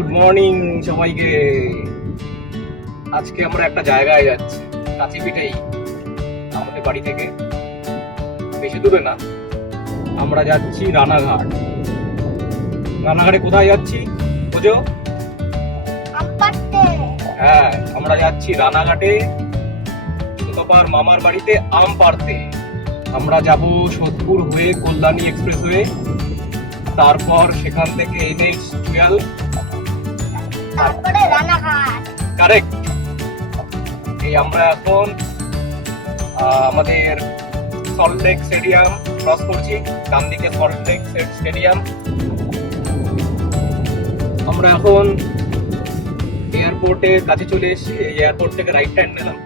Good morning সবাইকে। আজকে আমরা একটা জায়গায় যাচ্ছি কাছে পিঠেই আমাদের বাড়ি থেকে। বেশি দূরে না। আমরা যাচ্ছি রানাঘাট। রানাঘাটে কোথায় যাচ্ছি বুঝো হ্যাঁ আমরা যাচ্ছি রানাঘাটে। সুতপার মামার বাড়িতে আম পাড়তে আমরা যাব সোদপুর হয়ে কল্যাণী এক্সপ্রেস হয়ে তারপর সেখান থেকে এনএইচ টুয়েলভ। তারপরে রানাঘাট। কারেক্ট এই আমরা এখন আমাদের স্টেডিয়াম ক্রস করছি। ডান দিকে স্টেডিয়াম আমরা এখন এয়ারপোর্টের কাছে চলে এসেছি। এই এয়ারপোর্ট থেকে রাইট হ্যান্ড নিলাম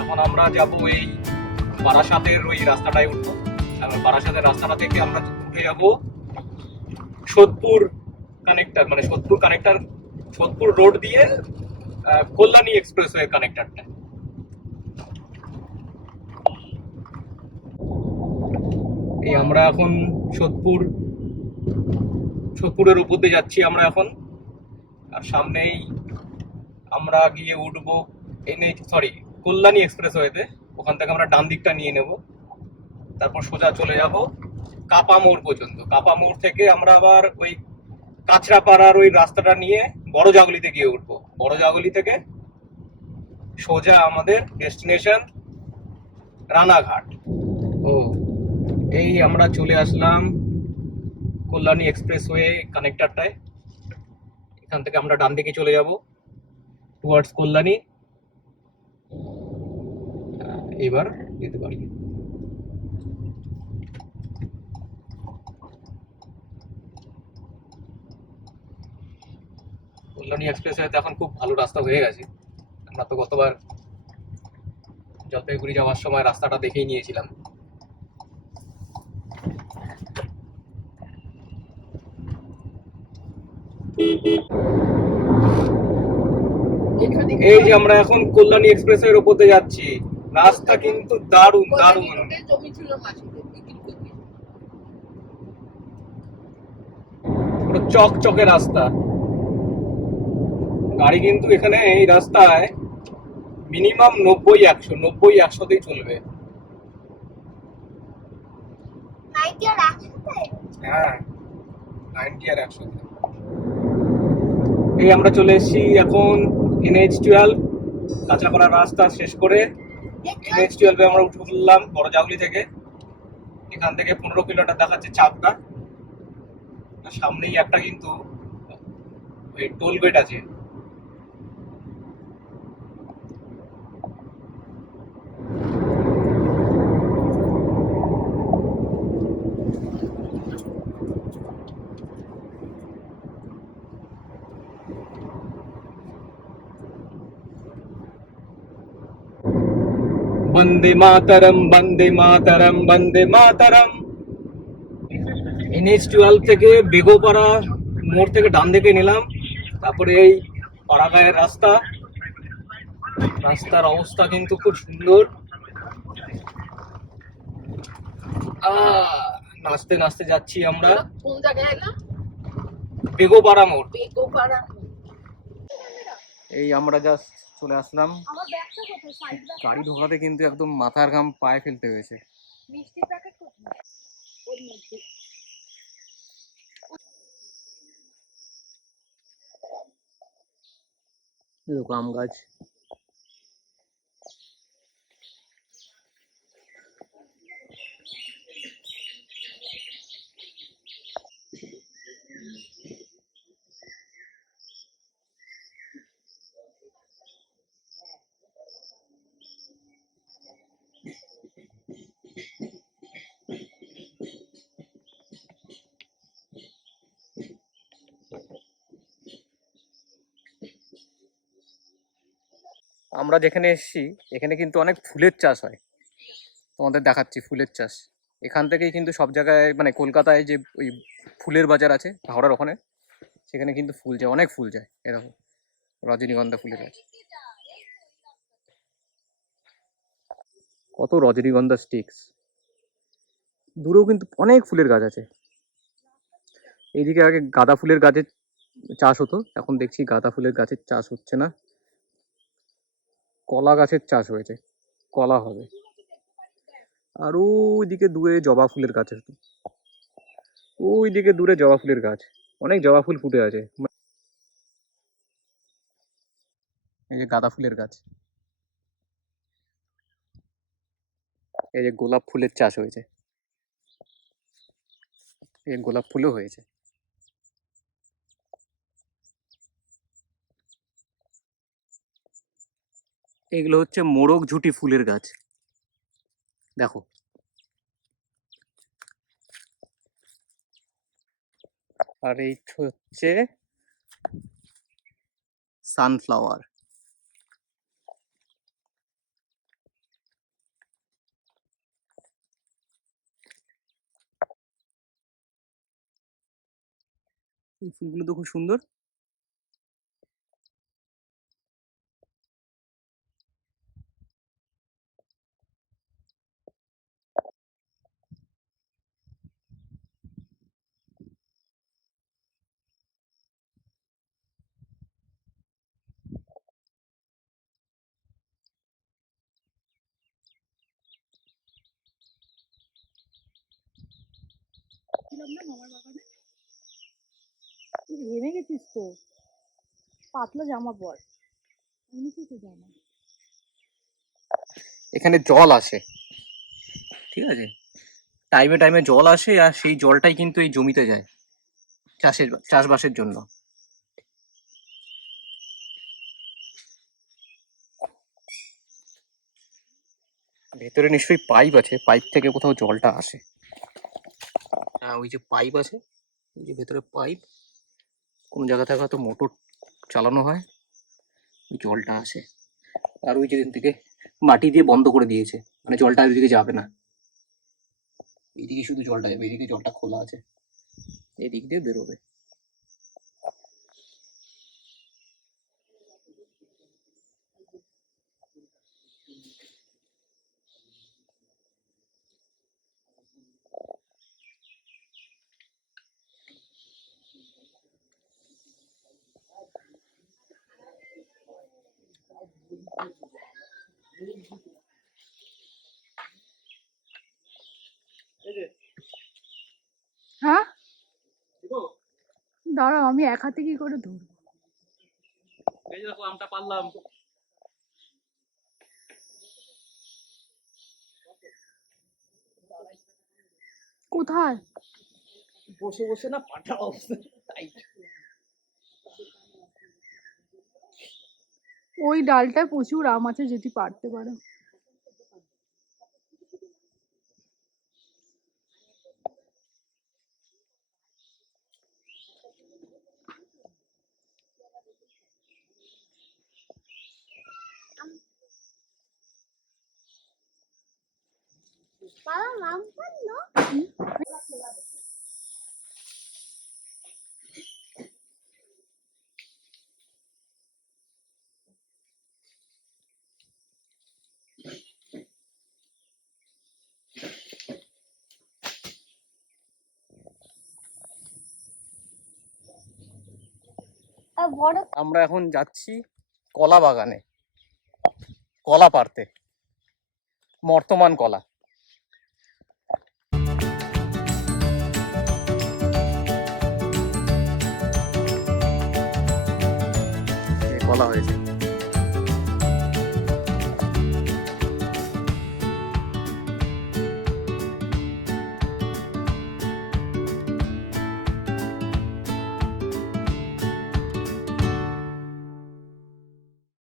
এখন আমরা যাব এই বারাসাতের ওই রাস্তাটায় উঠবো। বারাসাতের রাস্তাটা থেকে আমরা উঠে যাব সোদপুর কানেক্টার মানে সোদপুর কানেক্টর সোদপুর রোড দিয়ে কল্যাণী এক্সপ্রেসওয়ে কানেক্টরটা এই আমরা এখন সোদপুর সোদপুরের উপর দিয়ে যাচ্ছি আমরা এখন। আর সামনেই আমরা গিয়ে উঠবো এনএইচ সরি কল্যাণী এক্সপ্রেসওয়েতে ওখান থেকে আমরা ডান দিকটা নিয়ে নেব। তারপর সোজা চলে যাব কাপা মোড় পর্যন্ত। কাপা মোড় থেকে আমরা আবার ওই কাঁচরাপাড়ার ওই রাস্তাটা নিয়ে বড় জাগলিতে গিয়ে উঠবো। বড় জাগলি থেকে সোজা আমাদের ডেস্টিনেশন রানাঘাট। ও এই আমরা চলে আসলাম কল্যাণী এক্সপ্রেস এক্সপ্রেসওয়ে কানেক্টারটায় এখান থেকে আমরা ডান দিকে চলে যাব টুয়ার্ডস কল্যাণী। এবার যেতে পারি। কল্যাণী এক্সপ্রেসওয়েতে এখন খুব ভালো রাস্তা হয়ে গেছে। আমরা তো গতবার জলপাইগুড়ি যাওয়ার সময় রাস্তাটা দেখেই নিয়েছিলাম। এই যে আমরা এখন কল্যাণী এক্সপ্রেসের উপর দিয়ে যাচ্ছি। রাস্তা কিন্তু দারুণ দারুণ। চকচকে রাস্তা। গাড়ি কিন্তু এখানে এই রাস্তায় মিনিমাম নব্বই একশো নব্বই একশোতেই চলবে। হ্যাঁ নাইনটি আর একশো এই আমরা চলে এসেছি এখন এনএইচ টুয়েলভ কাঁচরাপাড়ার রাস্তা শেষ করে এনএইচ টুয়েলভে আমরা উঠে পড়লাম বড় জাগলি থেকে। এখান থেকে পনেরো কিলোমিটার দেখাচ্ছে চাপটা। আর সামনেই একটা কিন্তু ওই টোল গেট আছে। বন্দে মাতরম বন্দে মাতরম বন্দে মাতরম এনএইচ টুয়েলভ থেকে বেগোপাড়া মোড় থেকে ডান দিকে নিলাম। তারপরে এই পাড়াগায়ের রাস্তা। রাস্তার অবস্থা কিন্তু খুব সুন্দর। আহ, নাচতে নাচতে যাচ্ছি আমরা। কোন জায়গায় এলাম? বেগোপাড়া মোড়। বেগোপাড়া এই আমরা জাস্ট চলে আসলাম। গাড়ি ঢোকাতে কিন্তু একদম মাথার ঘাম পায়ে ফেলতে হয়েছে। আম গাছ। আমরা যেখানে এসেছি, এখানে কিন্তু অনেক ফুলের চাষ হয়। তোমাদের দেখাচ্ছি ফুলের চাষ। এখান থেকেই কিন্তু সব জায়গায় মানে কলকাতায় যে ওই ফুলের বাজার আছে, হাওড়ার ওখানে, সেখানে কিন্তু ফুল যায়, অনেক ফুল যায়, এরকম। রজনীগন্ধা ফুলের গাছ। কত রজনীগন্ধা স্টিক্স দূরেও কিন্তু অনেক ফুলের গাছ আছে। এইদিকে আগে গাঁদা ফুলের গাছের চাষ হতো, এখন দেখছি গাঁদা ফুলের গাছের চাষ হচ্ছে না। কলা গাছের চাষ হয়েছে, কলা হবে। আর ওইদিকে দূরে জবা ফুলের গাছ হতো ওইদিকে দূরে জবা ফুলের গাছ, অনেক জবা ফুল ফুটে আছে। এই যে গাঁদা ফুলের গাছ। এই যে গোলাপ ফুলের চাষ হয়েছে। এই গোলাপ ফুলও হয়েছে। এগুলো হচ্ছে মোরগ ঝুটি ফুলের গাছ। দেখো। আর এই হচ্ছে সানফ্লাওয়ার এই ফুলগুলো তো খুব সুন্দর। ছিলাম না, মামার বাগানে? ঘেমে গেছিস তো। পাতলা জামা পর। জামা। এখানে জল আসে। ঠিক আছে? টাইমে টাইমে জল আসে আর সেই জলটাই কিন্তু এই জমিতে যায়। চাষের, চাষবাসের জন্য। ভেতরে নিশ্চয়ই পাইপ আছে। পাইপ থেকে কোথাও জলটা আসে। ওই যে পাইপ আছে, ওই যে ভেতরে পাইপ, কোনো জায়গা থেকে হয়তো মোটর চালানো হয় জলটা আসে। আর ওই যেদিন থেকে মাটি দিয়ে বন্ধ করে দিয়েছে মানে জলটা আর এদিকে যাবে না। এইদিকে শুধু জলটা যাবে এদিকে জলটা খোলা আছে, এদিক দিয়ে বেরোবে। হ্যাঁ? দাঁড়াও আমি এক হাতে কি করে ধরবো? এই দেখো আমটা পারলাম। কোথায়? বসে বসে না পাটা অবস্থা তাই ওই ডালটায় প্রচুর আম আছে যেটি পারতে পারো বাবা আম বড় আমরা এখন যাচ্ছি কলা বাগানে। কলা পারতে বর্তমান কলা। কলা হয়েছে।